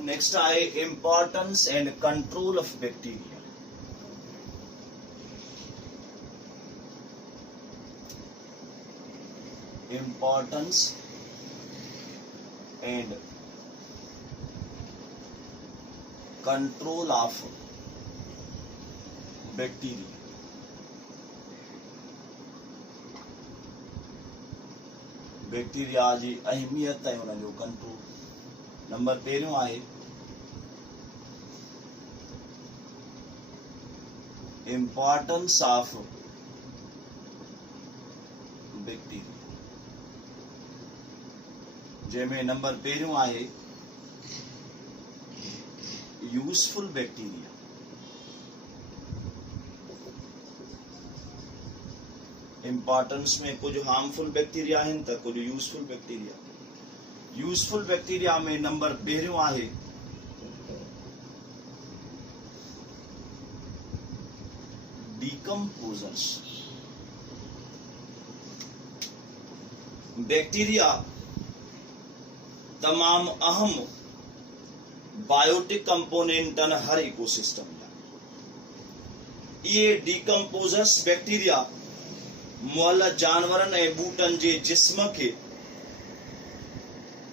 Next I importance and control of bacteria. Importance and control of bacteria. Bacteria जी अहमियत है उन जो कंट्रोल. नंबर पहिरियों आहे इम्पोर्टेंस ऑफ बैक्टीरिया, जंहिंमें नंबर पहिरियों आहे यूजफुल बैक्टीरिया. इम्पोर्टेंस में कुछ हार्मफुल बैक्टीरिया आहिनि त कुछ यूजफुल बैक्टीरिया. यूजफुल बैक्टीरिया में नंबर पहिरियों आहे डीकम्पोजर्स. बैक्टीरिया तमाम अहम बायोटिक कंपोनेंटन हर इकोसिस्टम जा. ये डीकम्पोजर्स बैक्टीरिया मुअल जानवरन ऐं बूटन जे जिस्म के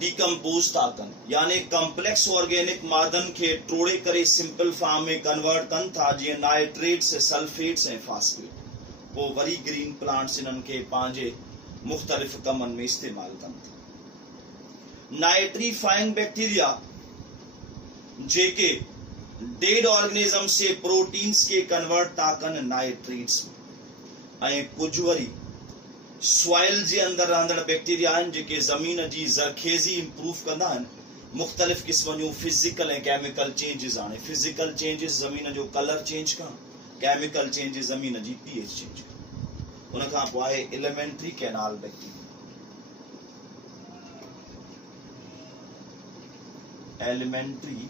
डीकम्पोज था कन, यानी कॉम्प्लेक्स ऑर्गेनिक मादन के टोड़े करे सिंपल फॉर्म में कन्वर्ट कन था, जीअं नाइट्रेट्स, सल्फेट्स ऐं फास्फेट. वो वरी ग्रीन प्लांट्स इन्हनि के पंहिंजे मुख्तलिफ कमन में इस्तेमाल कन था. नाइट्रीफाइंग बैक्टीरिया जेके डेड ऑर्गेनिज्म से प्रोटीन्स के कन्वर्ट था कन नाइट्रेट्स में. ऐं कुछ वरी सॉइल जे अंदर रहंदड़ बैक्टीरिया आहिनि जेके ज़मीन जी ज़रखेज़ी इंप्रूव कंदा आहिनि. मुख़्तलिफ़ क़िस्म जूं फिजिकल ऐं केमिकल चेंजिस. हाणे फिजिकल चेंजिस ज़मीन जो कलर चेंज करणु, केमिकल चेंजिस ज़मीन जी pH चेंज करणु. उन खां पोइ आहे alimentary canal bacteria. Alimentary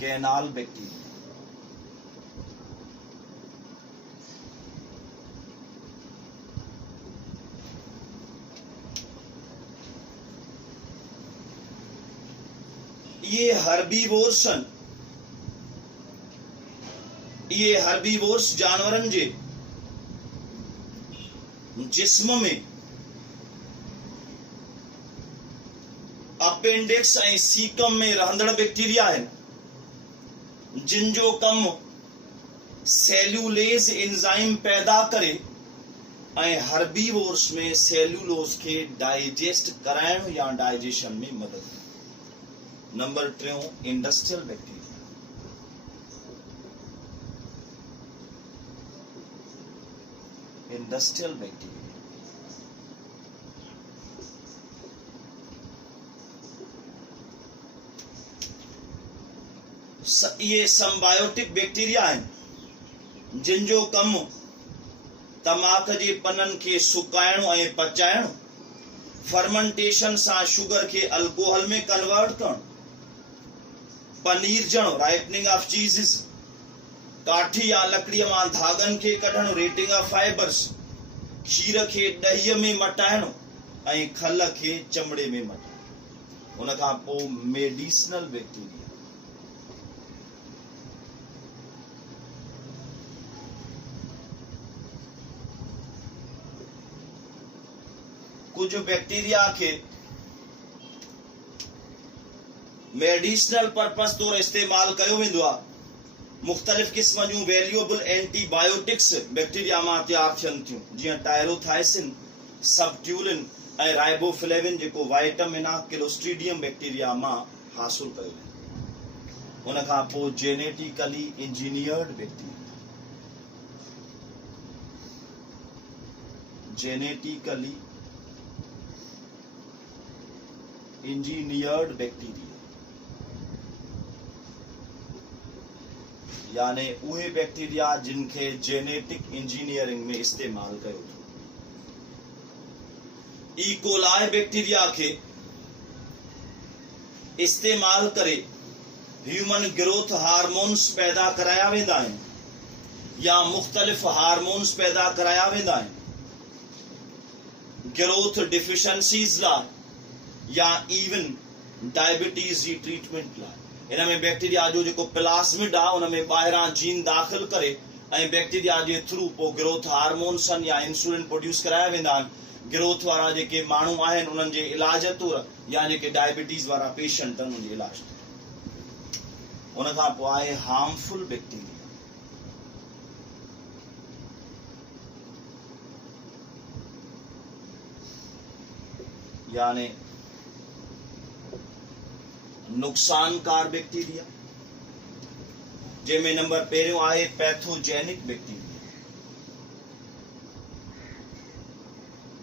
canal bacteria ये हर्बीवोर्स जानवरन जे जिस्म में अपेंडिक्स ऐं सीकम में रहंदड़ बैक्टीरिया आहिनि, जिन जो कम सेल्यूलेज एंजाइम पैदा करे ऐं हर्बीवोर्स में सेल्यूलोज के डाइजेस्ट कराइण या डाइजेशन में मदद. नंबर 3 इंडस्ट्रियल बैक्टीरिया. इंडस्ट्रियल बैक्टीरिया ये संबायोटिक बैक्टीरिया आहिनि, जिन जो कम तमाक जे पनन के सुकाइण ऐं पचाइण, फर्मेंटेशन सां शुगर के अल्कोहल में कन्वर्ट करण, पनीर जणो राइपनिंग ऑफ चीज़िस, काठी या लकड़ीअ मां धागन के कढण रेटिंग ऑफ फाइबर्स, खीर के ॾहीअ में मटाइण ऐं खल के चमड़े में मटाइण. उन खां पोइ मेडिसिनल बैक्टीरिया. कुछ बैक्टीरिया के मेडिसिनल पर्पस तौर इस्तेमाल कयो वेंदो आहे. मुख़्तलिफ़ क़िस्म जूं वैल्यूएबल एंटीबायोटिक्स बैक्टीरिया मां तैयार थियनि थियूं, जीअं टायरोथायसिन, सबट्यूलिन ऐं राइबोफ्लेविन, जेको वाइटामिन आहे क्लोस्ट्रीडियम बैक्टीरिया मां हासिल कयो वेंदो. उन खां पोइ genetically engineered bacteria. Genetically engineered bacteria यानी उहे बैक्टीरिया जिनके जेनेटिक इंजीनियरिंग में इस्तेमाल कयो थो. इकोलाई बैक्टीरिया के इस्तेमाल करे ह्यूमन ग्रोथ हार्मोन्स पैदा कराया वेंदा आहिनि या मुख़्तलिफ़ हार्मोन्स पैदा कराया वेंदा आहिनि. ग्रोथ डिफिशंसीज लाइ या इवन डायबिटीज़ जी ट्रीटमेंट लाइ इन में बैक्टीरिया जो जेको प्लास्मिड आहे उन में ॿाहिरां जीन दाख़िल करे ऐं बैक्टीरिया जे थ्रू पोइ ग्रोथ हार्मोन्स या इंसुलिन प्रोड्यूस कराया वेंदा आहिनि। ग्रोथ वारा जेके माण्हू आहिनि उन्हनि जे इलाज तौर या जेके डायबिटीज़ वारा पेशेंट आहिनि उन्हनि जे इलाज उन खां पोइ आहे हार्मफुल बैक्टीरिया। यानी नुकसानकार बैक्टीरिया, जंहिंमें नंबर पहिरियों आहे पैथोजेनिक बैक्टीरिया।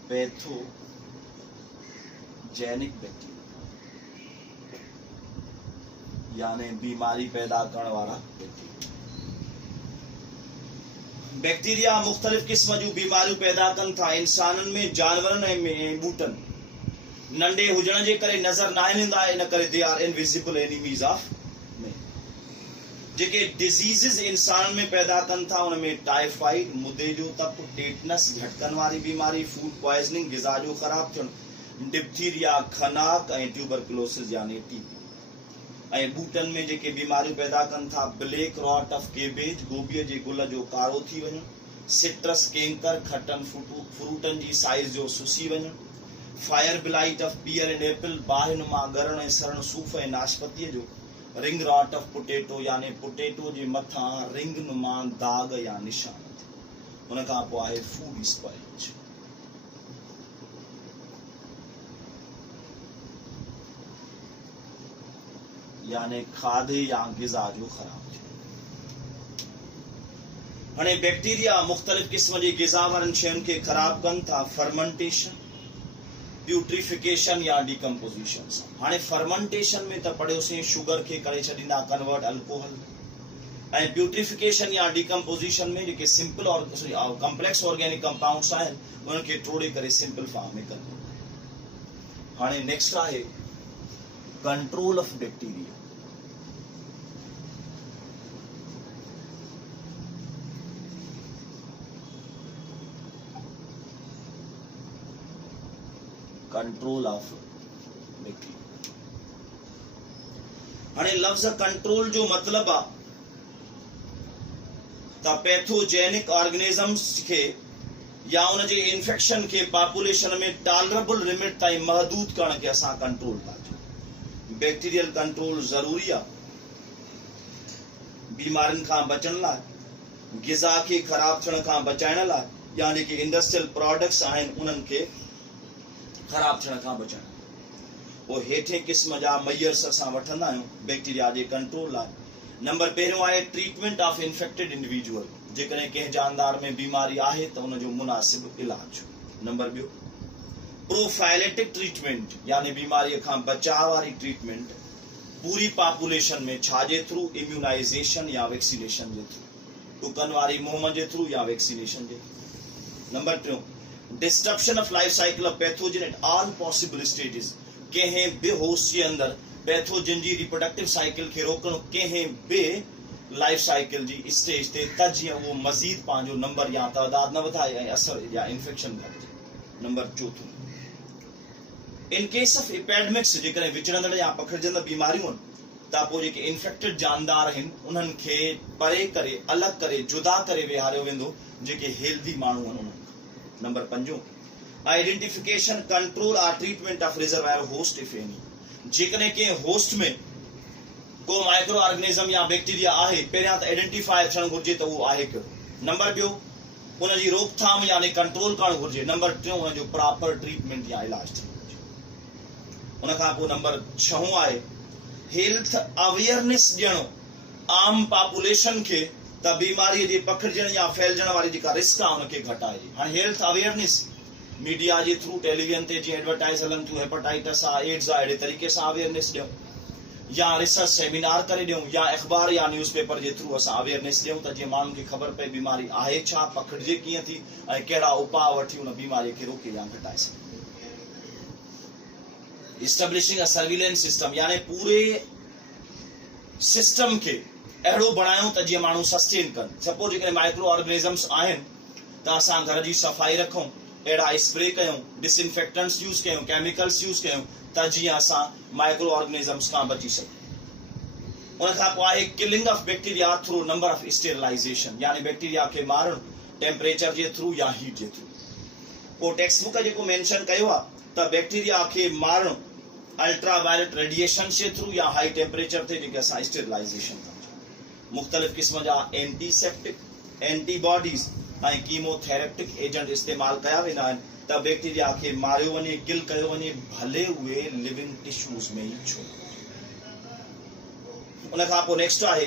पैथोजेनिक बैक्टीरिया यानी बीमारी पैदा करण वारा बैक्टीरिया। बैक्टीरिया मुख्तलिफ किस्म जूं बीमारियूं पैदा कनि था इंसाननि में, जानवरनि ऐं ॿूटनि। नंढे हुजण जे करे नज़र न ईंदा, इन करे they are invisible enemies of man. जेके डिजीज़िस इंसान में पैदा कनि था उनमें टाइफाइड, मुदे जो तप, टेटनस, झटकनि वारी बीमारी, फूड पॉइजनिंग, ग़िज़ा जो ख़राब थियणु, डिप्थीरिया, खनाक ऐं ट्यूबरकुलोसिस यानी टीबी। ऐं ॿूटनि में जेके बीमारियूं पैदा कनि था ब्लैक रॉट ऑफ केबेज, गोभीअ जे गुल जो कारो थी वञणु, सिट्रस कैंकर, खटनि फ्रूटनि जी साइज़ जो सुसी वञणु, fire blight of pear and apple, बाहिनुमा ॻरण ऐं सड़न सूफ़ ऐं नाशपतीअ जो, रिंग रॉट ऑफ पोटेटो यानी पोटेटो जे मथां रिंग नुमा दाग या निशान। उन खां पोइ आहे फूड स्पॉइलेज। यानी खाधे या ग़िज़ा जो ख़राब थियणु। हाणे बैक्टीरिया मुख़्तलिफ़ क़िस्म जे ग़िज़ा वारनि शयुनि खे ख़राब कनि था फर्मेंटेशन, प्यूट्रिफिकेशन या डिकम्पोजिशन सां। हाणे फर्मेंटेशन में त पढ़ियोसीं शुगर खे करे छॾींदा कन्वर्ट अल्कोहल, ऐं प्यूट्रिफिकेशन या डिकम्पोजिशन में जेके सिंपल और कॉम्प्लेक्स ऑर्गेनिक कंपाउंड्स आहिनि उन्हनि खे टोड़े करे सिंपल फॉर्म में कनि। हाणे नेक्स्ट आहे control of bacteria. Control of bacteria. हाणे लफ्ज़ कंट्रोल जो मतलब आ त पैथोजेनिक ऑर्गेनिजम्स खे या उन जे इन्फेक्शन के पॉपुलेशन में टॉलरेबल लिमिट ताईं महदूद करण के असां कंट्रोल था कयूं। बैक्टीरियल कंट्रोल ज़रूरी आहे बीमारियुनि खां बचण लाइ, ग़िज़ा खे ख़राब थियण खां बचाइण लाइ, या जेके इंडस्ट्रियल प्रोडक्ट्स आहिनि उन्हनि खे ख़राब थियण खां बचाइण। पोइ हेठे क़िस्म जा मयर्स असां वठंदा आहियूं बैक्टीरिया जे कंट्रोल लाइ। नंबर पहिरियों आहे ट्रीटमेंट ऑफ इन्फेक्टेड इंडिविजुअल। जेकॾहिं कंहिं जानदार में बीमारी आहे त उनजो मुनासिब इलाज। नंबर ॿियो प्रोफाइलेटिक ट्रीटमेंट यानी बीमारीअ खां बचाव वारी ट्रीटमेंट पूरी पॉपुलेशन में, छाजे थ्रू, इम्यूनाइजेशन या वैक्सीनेशन जे थ्रू, टुकनि वारी मुहिम जे थ्रू या वैक्सीनेशन जे थ्रू। नंबर टियों disruption of life cycle of pathogen at all possible stages. कंहिं बि होस्ट जे अंदर पैथोजन जी रिप्रोडक्टिव साइकिल खे रोकणो कंहिं बि लाइफ साइकिल जी स्टेज ते, त जीअं उहो मज़ीद पंहिंजो नंबर या तइदाद न वधाए ऐं असर या इन्फेक्शन घटिजे। नंबर चौथों इन केस ऑफ एपेडेमिक्स, जेकॾहिं विचड़ंदड़ या पखिड़जंदड़ बीमारियूं आहिनि त पोइ जेके इन्फेक्टेड जानदार आहिनि उन्हनि खे परे करे, अलॻि करे, जुदा करे विहारियो वेंदो जेके हेल्दी माण्हू आहिनि उन्हनि खां। नंबर पंजों आइडेंटिफिकेशन, कंट्रोल और treatment of reservoir host if any. जेकॾहिं कंहिं होस्ट में को माइक्रो ऑर्गेनिज्म या बैक्टीरिया आहे, पहिरियां त आइडेंटिफाई थियणु घुर्जे त उहो आहे कहिड़ो। नंबर ॿियो उनजी रोकथाम यानी कंट्रोल करणु घुर्जे। नंबर टियों उनजो प्रॉपर ट्रीटमेंट या इलाज थियणु घुर्जे। उन खां पोइ नंबर 6 आहे हेल्थ अवेयरनेस ॾियणो आम पॉपुलेशन खे त बीमारीअ जे पखिड़जण या फैलजण वारी जेका रिस्क आहे उनखे घटाइजे। हाणे हेल्थ अवेयरनेस मीडिया जे थ्रू, टेलीविजन ते जीअं एडवर्टाइज हलनि थियूं, हेपेटाइटिस आहे, एड्स आहे, अहिड़े तरीक़े सां अवेयरनेस ॾियूं, या रिसर्च सेमिनार करे ॾियूं, या अख़बार या न्यूज़पेपर जे थ्रू असां अवेयरनेस ॾियूं त जीअं माण्हुनि खे ख़बर पए बीमारी आहे छा, पखिड़िजे कीअं थी ऐं कहिड़ा उपाउ वठी उन बीमारीअ खे रोके या घटाए सघे। इस्टेब्लिशिंग अ सर्विलेंस सिस्टम यानी पूरे सिस्टम खे अहिड़ो बणायूं त जीअं माण्हू सस्टेन कनि। सपोज जेकॾहिं माइक्रो ऑर्गेनिजम्स आहिनि त असां घर जी सफ़ाई रखूं, अहिड़ा स्प्रे कयूं, डिसइंफेक्टेंट्स यूज़ कयूं, केमिकल्स यूज़ कयूं त जीअं असां माइक्रो ऑर्गेनिजम्स खां बची सघूं। उन खां पोइ आहे killing of bacteria through number of sterilization, यानी बैक्टीरिया खे मारणु टेम्परेचर जे थ्रू या हीट जे थ्रू। पोइ टेक्स्ट बुक जेको मेंशन कयो आहे त बैक्टीरिया खे मारणु अल्ट्रावायलेट रेडिएशन जे थ्रू या हाई टेम्परेचर ते जेके असां स्टेरिलाइजेशन कंदा। मुख़्तलिफ़ क़िस्म जा एंटीसेप्टिक, एंटीबॉडीज़ ऐं कीमोथेरेप्टिक एजेंट इस्तेमाल कया वेंदा आहिनि त बैक्टीरिया खे मारियो वञे, किल कयो वञे, भले उहे लिविंग टिश्यूज़ में ई छो। उन खां पोइ नेक्स्ट आहे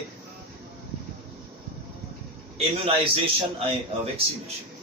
इम्यूनाइज़ेशन ऐं वैक्सीनेशन।